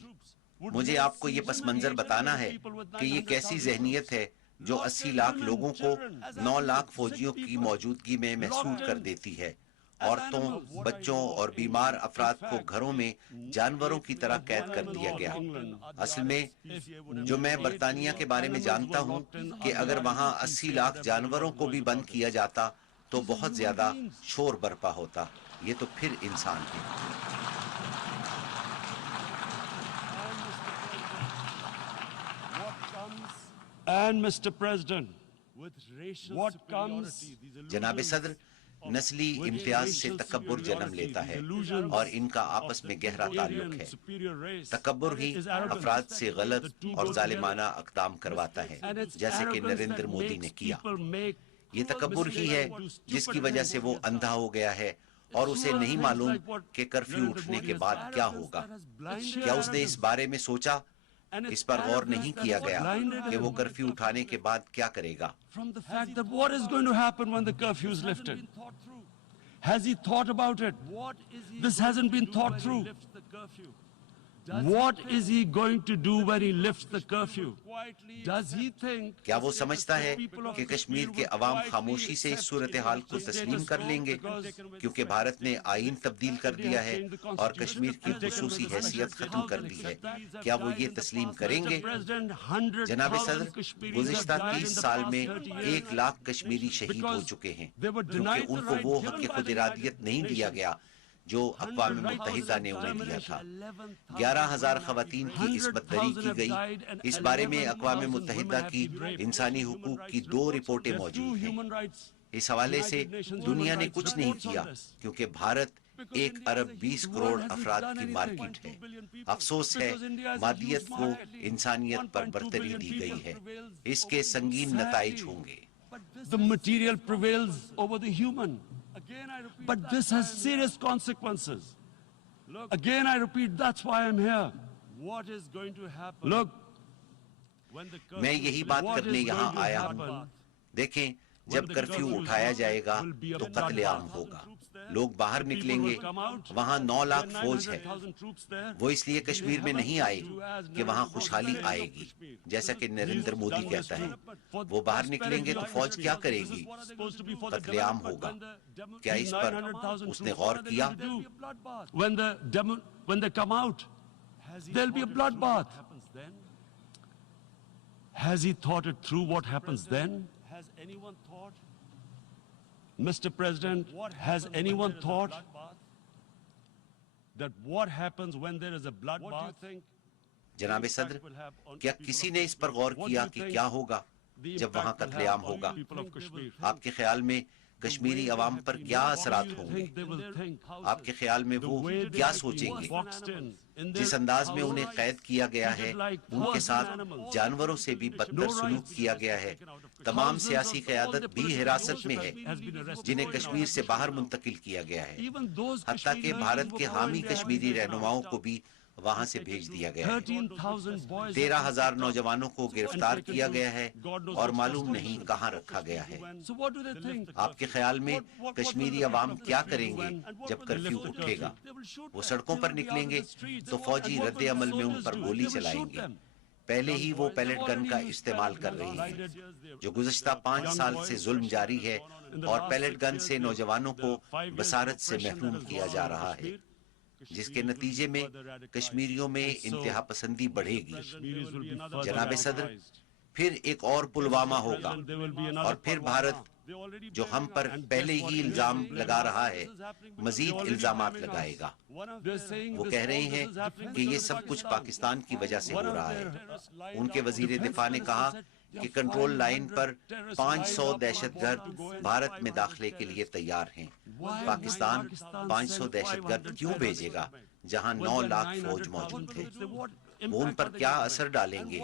مجھے آپ کو یہ پس منظر بتانا ہے کہ یہ کیسی ذہنیت ہے جو 80 لاکھ لوگوں کو 9 لاکھ فوجیوں کی موجودگی میں محصور کر دیتی ہے. عورتوں، بچوں اور بیمار افراد کو گھروں میں جانوروں کی طرح قید کر دیا گیا. اصل میں جو میں برطانیہ کے بارے میں جانتا ہوں کہ اگر وہاں 80 لاکھ جانوروں کو بھی بند کیا جاتا تو بہت زیادہ شور برپا ہوتا. یہ تو پھر انسان ہے. and Mr. President, what comes جناب صدر، نسلی امتیاز سے تکبر جنم لیتا ہے اور ان کا آپس میں گہرا تعلق ہے. تکبر ہی افراد سے غلط اور ظالمانہ اقدام کرواتا ہے جیسے کہ نریندر مودی نے کیا. یہ تکبر ہی ہے جس کی وجہ سے وہ اندھا ہو گیا ہے اور اسے نہیں معلوم کہ کرفیو اٹھنے کے بعد کیا ہوگا. کیا اس نے اس بارے میں سوچا؟ اس پر غور نہیں کیا گیا کہ وہ کرفیو اٹھانے کے بعد کیا کرے گا. from the fact that what is going to happen when the curfew is lifted? Has he thought about it? This hasn't been thought through. What is he going to do when he lifts the curfew? Does he think کیا وہ سمجھتا ہے کہ کشمیر کے عوام خاموشی سے اس صورتحال کو تسلیم کر لیں گے کیونکہ بھارت نے آئین تبدیل کر دیا ہے اور کشمیر کی خصوصی حیثیت ختم کر دی ہے؟ کیا وہ یہ تسلیم کریں گے؟ جناب صدر، گزشتہ 30 سال میں 1 لاکھ کشمیری شہید ہو چکے ہیں کیونکہ ان کو وہ حق خود ارادیت نہیں دیا گیا جو اقوام متحدہ نے انہیں دیا تھا. 11,000 خواتین کی عصمت دری کی گئی. اس بارے میں اقوام متحدہ کی انسانی حقوق کی 2 رپورٹیں موجود ہیں. اس حوالے سے دنیا نے کچھ نہیں کیا کیونکہ بھارت 1 ارب 20 کروڑ افراد کی مارکیٹ ہے. افسوس ہے مادیت کو انسانیت پر برتری دی گئی ہے. اس کے سنگین نتائج ہوں گے. the material prevails over the human? But this has serious consequences. Again, I repeat, that's why I'm here. What is going to happen? Look, میں یہی بات کرنے یہاں آیا ہوں. دیکھیں جب کرفیو اٹھایا جائے گا تو قتل عام ہوگا. لوگ باہر نکلیں گے, وہاں 9 لاکھ فوج ہے. وہ اس لیے کشمیر میں نہیں آئے کہ وہاں خوشحالی آئے گی, جیسا کہ نریندر مودی کہتا ہے. وہ باہر نکلیں گے تو فوج کیا کرے گی؟ قتل عام ہوگا. کیا اس پر اس نے غور کیا؟ When they come out, there'll be a bloodbath. Has he thought it through what happens then? Has anyone thought? Mr. President, has anyone thought That what happens when there is a bloodbath? what do you think جناب صدر, کیا کسی نے اس پر غور کیا کہ کیا ہوگا جب وہاں قتل عام ہوگا؟ آپ کے خیال میں کشمیری عوام پر کیا اثرات ہوں گے؟ آپ کے خیال میں وہ کیا سوچیں گے؟ جس انداز میں انہیں قید کیا گیا ہے, ان کے ساتھ جانوروں سے بھی بدتر سلوک کیا گیا ہے. تمام سیاسی قیادت بھی حراست میں ہے جنہیں کشمیر سے باہر منتقل کیا گیا ہے. حتیٰ کہ بھارت کے حامی کشمیری رہنماؤں کو بھی وہاں سے بھیج دیا گیا ہے. 13,000 نوجوانوں کو گرفتار کیا گیا ہے اور معلوم نہیں کہاں رکھا گیا ہے. آپ کے خیال میں کشمیری عوام کیا کریں گے جب کرفیو اٹھے گا؟ وہ سڑکوں پر نکلیں گے تو فوجی رد عمل میں ان پر گولی چلائیں گے. پہلے ہی وہ پیلٹ گن کا استعمال کر رہی ہیں, جو گزشتہ 5 سال سے ظلم جاری ہے, اور پیلٹ گن سے نوجوانوں کو بصارت سے محروم کیا جا رہا ہے, جس کے نتیجے میں کشمیریوں میں انتہا پسندی بڑھے گی. جناب صدر, پھر ایک اور پلوامہ ہوگا, اور پھر بھارت جو ہم پر پہلے ہی الزام لگا رہا ہے مزید الزامات لگائے گا. وہ کہہ رہے ہیں کہ یہ سب کچھ پاکستان کی وجہ سے ہو رہا ہے. ان کے وزیر دفاع نے کہا کہ کنٹرول لائن پر 500 دہشت گرد بھارت میں داخلے کے لیے تیار ہیں. پاکستان 500 دہشت گرد کیوں بھیجے گا جہاں 9 لاکھ فوج موجود ہے؟ وہ ان پر کیا اثر ڈالیں گے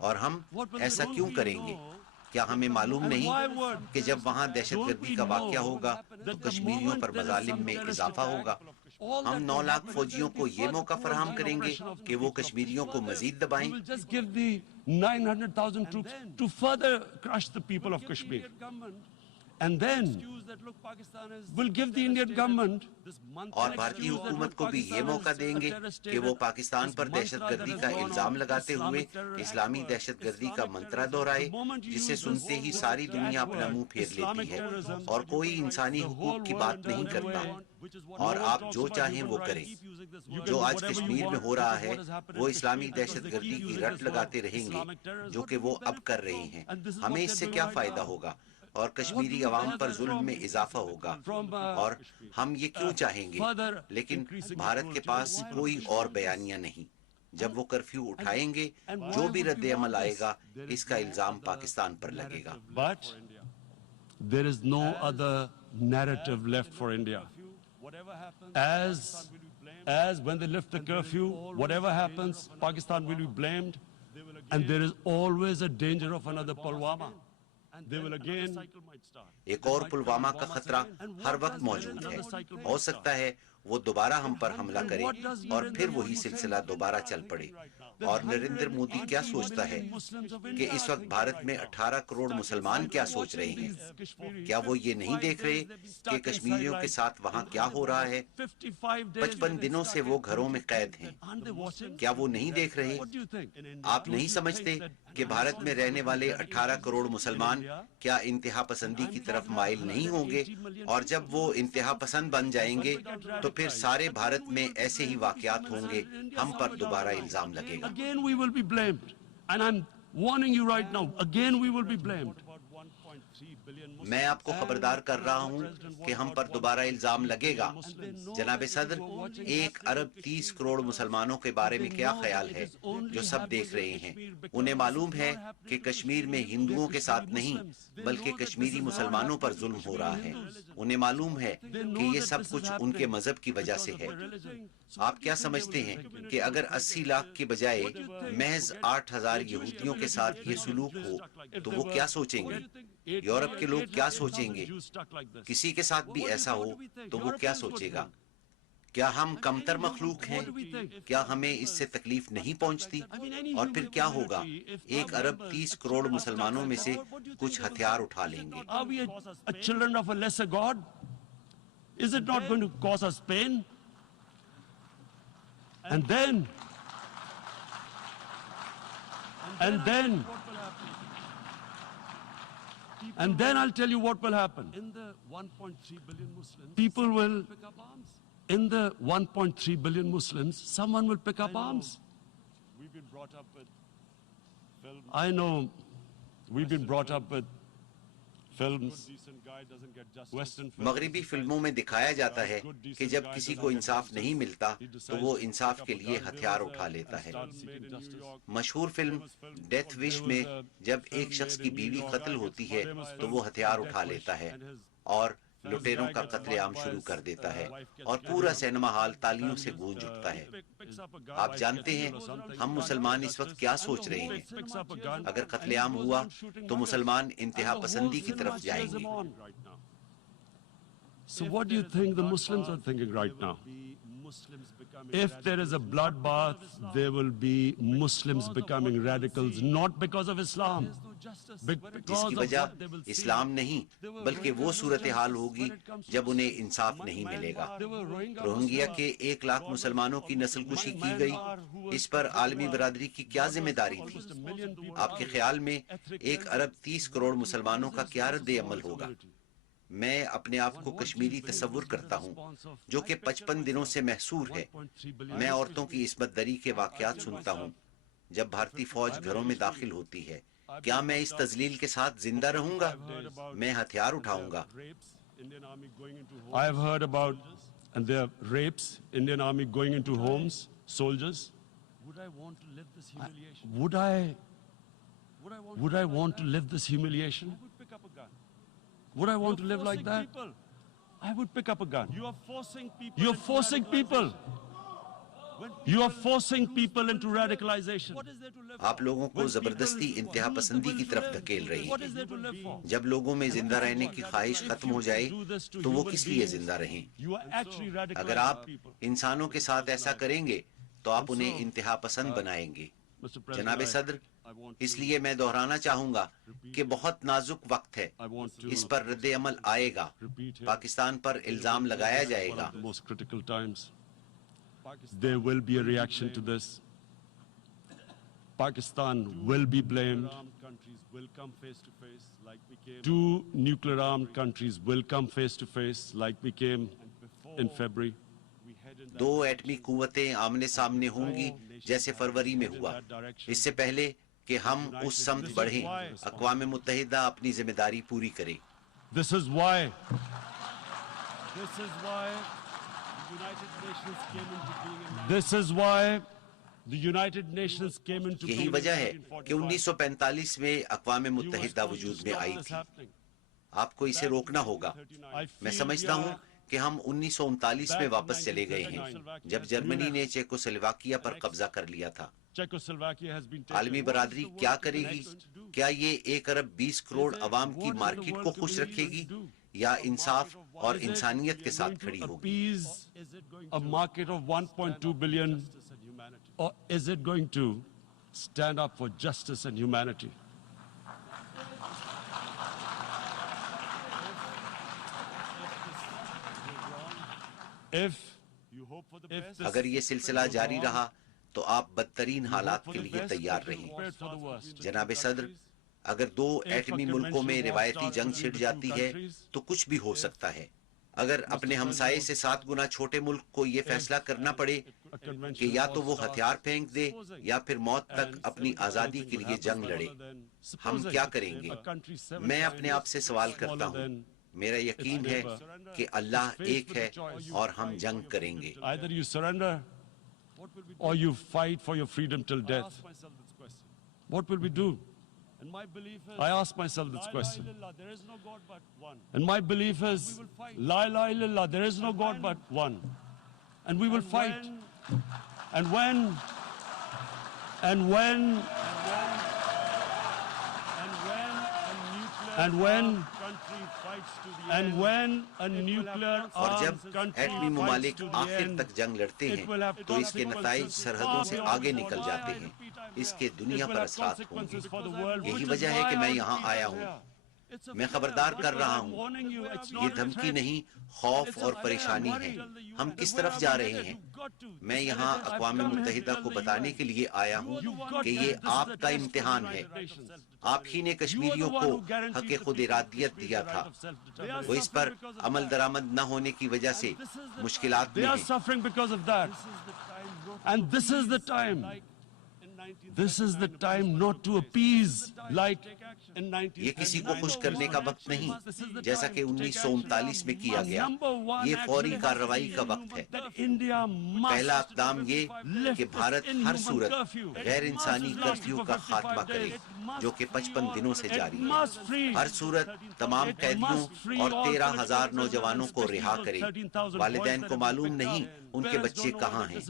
اور ہم ایسا کیوں کریں گے؟ کیا ہمیں معلوم نہیں کہ جب وہاں دہشت گردی کا واقعہ ہوگا تو کشمیریوں پر مظالم میں اضافہ ہوگا؟ ہم 9 لاکھ فوجیوں کو یہ موقع فراہم کریں گے کہ وہ کشمیریوں کو مزید دبائیں. 900,000 troops to further crush the people of Kashmir. And then we'll give the Indian government اور بھارتی حکومت کو بھی یہ موقع دیں گے کہ وہ پاکستان پر دہشت گردی کا الزام لگاتے ہوئے اسلامی دہشت گردی کا منترا دہرائے, جسے سنتے ہی ساری دنیا اپنا منہ پھیر لیتی ہے اور کوئی انسانی حقوق کی بات نہیں کرتا. اور آپ جو چاہیں وہ کریں. جو آج کشمیر میں ہو رہا ہے وہ اسلامی دہشت گردی کی رٹ لگاتے رہیں گے, جو کہ وہ اب کر رہے ہیں. ہمیں اس سے کیا فائدہ ہوگا اور کشمیری عوام پر ظلم میں اضافہ ہوگا, اور ہم یہ کیوں چاہیں گے؟ لیکن بھارت کے پاس کوئی اور بیانیہ نہیں. جب وہ کرفیو اٹھائیں گے, جو بھی رد عمل آئے گا اس کا الزام پاکستان پر لگے گا. But there is no other narrative left for India. As when they lift the curfew, whatever happens, Pakistan will be blamed, and there is always a danger of another Pulwama. They will again ایک اور پلوامہ کا خطرہ ہر وقت موجود ہے. ہو سکتا ہے وہ دوبارہ ہم پر حملہ کرے اور پھر وہی سلسلہ دوبارہ چل پڑے. اور نریندر مودی کیا سوچتا ہے کہ اس وقت بھارت میں 18 کروڑ مسلمان کیا سوچ رہے ہیں؟ کیا وہ یہ نہیں دیکھ رہے کہ کشمیریوں کے ساتھ وہاں کیا ہو رہا ہے؟ 55 دنوں سے وہ گھروں میں قید ہیں. کیا وہ نہیں دیکھ رہے؟ آپ نہیں سمجھتے کہ بھارت میں رہنے والے 18 کروڑ مسلمان کیا انتہا پسندی کی طرف مائل نہیں ہوں گے؟ اور جب وہ انتہا پسند بن جائیں گے تو پھر سارے بھارت میں ایسے ہی واقعات ہوں گے, ہم پر دوبارہ الزام لگے گا. Again we will be blamed, and I'm warning you right now, again we will be blamed. میں آپ کو خبردار کر رہا ہوں کہ ہم پر دوبارہ الزام لگے گا. جناب صدر, 1 ارب 30 کروڑ مسلمانوں کے بارے میں کیا خیال ہے جو سب دیکھ رہے ہیں؟ انہیں معلوم ہے کہ کشمیر میں ہندوؤں کے ساتھ نہیں بلکہ کشمیری مسلمانوں پر ظلم ہو رہا ہے. انہیں معلوم ہے کہ یہ سب کچھ ان کے مذہب کی وجہ سے ہے. آپ کیا سمجھتے ہیں کہ اگر 80 لاکھ کے بجائے محض 8,000 یہودیوں کے ساتھ یہ سلوک ہو تو وہ کیا سوچیں گے؟ یورپ کے لوگ کیا سوچیں گے؟ کسی کے ساتھ بھی ایسا ہو تو وہ کیا سوچے گا؟ کیا ہم کمتر مخلوق ہیں؟ کیا ہمیں اس سے تکلیف نہیں پہنچتی؟ اور پھر کیا ہوگا؟ 1 ارب 30 کروڑ مسلمانوں میں سے کچھ ہتھیار اٹھا لیں گے۔ Are we a children of a lesser God? Is it not going to cause us pain? And then I'll tell you what will happen. In the 1.3 billion Muslims, People will, pick up arms. in the 1.3 billion Muslims, someone will pick up arms. We've been brought up with films. I know we've been brought up with films. Decent guy doesn't get justice. Western films. مغربی فلموں میں دکھایا جاتا ہے کہ جب کسی کو انصاف نہیں ملتا تو وہ انصاف کے لیے ہتھیار اٹھا لیتا ہے۔ مشہور فلم ڈیتھ وش میں جب ایک شخص کی بیوی قتل ہوتی ہے تو وہ ہتھیار اٹھا لیتا ہے اور لٹیروں کا قتل عام شروع کر دیتا ہے اور پورا سینما ہال تالیوں سے گونج اٹھتا ہے۔ آپ جانتے ہیں ہم مسلمان اس وقت کیا سوچ رہے ہیں؟ اگر قتل عام ہوا تو مسلمان انتہا پسندی کی طرف جائیں گے۔ So what do you think the Muslims are thinking right now? If there is a bloodbath, there will be Muslims becoming radicals, not because of Islam. جس کی وجہ اسلام نہیں بلکہ وہ صورتحال ہوگی جب انہیں انصاف نہیں ملے گا۔ روہنگیا کے 1 لاکھ مسلمانوں کی نسل کشی کی گئی، اس پر عالمی برادری کی کیا ذمہ داری تھی؟ آپ کے خیال میں 1 ارب 30 کروڑ مسلمانوں کا کیا رد عمل ہوگا؟ میں اپنے آپ کو کشمیری تصور کرتا ہوں جو کہ 55 دنوں سے محصور ہے۔ میں عورتوں کی عصمت دری کے واقعات سنتا ہوں جب بھارتی فوج گھروں میں داخل ہوتی ہے۔ کیا میں اس تذلیل کے ساتھ زندہ رہوں گا؟ میں ہتھیار اٹھاؤں گا۔ I have heard about and there are rapes, Indian army going into homes, soldiers. Would I want to live this humiliation? Would I want to live this humiliation? I would pick up a gun. Would I want to live like that? People. I would pick up a gun. You are forcing people. You're into forcing people. radicalization. When You are people forcing lose people into will, radicalization. What is there to live آپ for? لوگوں کو زبردستی انتہا پسندی کی طرف دھکیل رہی What is ہیں۔ there to live for? جب لوگوں میں زندہ رہنے کی خواہش ختم ہو جائے تو وہ کس لیے زندہ رہیں؟ You are actually اگر radicalizing آپ people. انسانوں کے ساتھ ایسا کریں گے تو آپ انہیں انتہا پسند بنائیں گے۔ Mr. President, جناب صدر، I want اس لیے میں دہرانا چاہوں گا کہ بہت نازک وقت ہے، I want to اس پر رد عمل آئے گا، repeat here. پاکستان پر الزام لگایا جائے گا۔ The most critical times. There will be a reaction to this. Pakistan will be blamed. Armed countries will come face to face like we came. 2 nuclear armed countries will come face to face like we came in February. We head in 2 ایٹمی قوتیں آمنے سامنے ہوں گی جیسے فروری میں ہوا۔ اس سے پہلے کہ ہم اس سمت بڑھیں، اقوام متحدہ اپنی ذمہ داری پوری کرے۔ This is why This is why the United Nations came into being in This is why the United Nations came into یہی being in وجہ ہے کہ 1945. 1945 میں اقوام You must متحدہ not وجود stop میں آئی this تھی۔ happening. آپ کو اسے روکنا ہوگا۔ I میں feel سمجھتا we ہوں are کہ ہم 1939 میں واپس چلے گئے ہیں جب جرمنی نے چیکوسلواکیہ پر قبضہ کر لیا تھا۔ Czechoslovakia has been taken. عالمی برادری کیا کرے گی؟ کیا یہ 1 ارب 20 کروڑ عوام کی مارکیٹ کو خوش رکھے گی یا انصاف اور انسانیت کے ساتھ کھڑی ہوگی؟ Appease a market of 1.2 billion, or is it going to stand up for justice and humanity? If You hope for the If best. this اگر یہ سلسلہ جاری رہا تو آپ بدترین حالات for کے the لیے best, تیار رہیں۔ prepared for the worst. جناب صدر، اگر 2 ایٹمی ملکوں میں روایتی جنگ چھڑ جاتی ہے تو کچھ بھی ہو سکتا ہے۔ اگر اپنے ہمسائے سے 7 گنا چھوٹے ملک کو یہ فیصلہ کرنا پڑے کہ یا تو وہ ہتھیار پھینک دے یا پھر موت تک اپنی آزادی کے لیے جنگ لڑے، ہم کیا کریں گے؟ میں اپنے آپ سے سوال کرتا ہوں۔ میرا یقین ہے کہ اللہ ایک ہے اور ہم جنگ کریں گے۔ Either you surrender or you fight for your freedom till I death. ask myself this question. What will we do? And my belief is, I ask myself this La ilaha question. illallah, there is no God but one. And my belief is, La ilaha illallah, there is no God but one. And we will fight. And when And when a nuclear And when country fights to the and end, when a nuclear اور جب armed country ایٹمی fights ممالک to the آخر end, تک جنگ لڑتے it ہیں will have تو اس کے نتائج consequences سرحدوں سے far آگے beyond نکل what جاتے I ہیں. repeat, اس کے it دنیا will پر have اثرات ہوں گے. consequences for the world, یہی which is وجہ ہے why کہ میں I یہاں repeat آیا it ہوں. here. میں خبردار کر رہا I'm ہوں. warning you, it's یہ not a دھمکی threat. نہیں، خوف اور پریشانی ہے. ہم کس طرف جا رہے ہیں؟ میں یہاں اقوام متحدہ کو بتانے کے لیے آیا ہوں کہ یہ آپ کا امتحان ہے. آپ ہی نے کشمیریوں کو حق خود ارادیت دیا تھا. وہ اس پر عمل درآمد نہ ہونے کی وجہ سے مشکلات They میں are ہیں. suffering because of that. And this is the time. This is the time not to appease like in یہ کسی کو خوش 1939. کرنے کا وقت نہیں، جیسا کہ 1939 میں کیا گیا. یہ فوری کارروائی کا وقت ہے. That India must پہلا اقدام یہ کہ بھارت ہر صورت غیر انسانی کرفیو کا خاتمہ کرے جو کہ 55 دنوں سے جاری ہے. ہر صورت تمام قیدیوں اور 13,000 نوجوانوں کو رہا کرے. والدین کو معلوم نہیں ان کے بچے کہاں ہیں.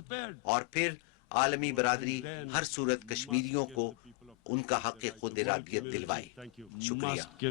اور پھر عالمی برادری ہر صورت کشمیریوں کو ان کا حق خود ارادیت دلوائے. شکریہ.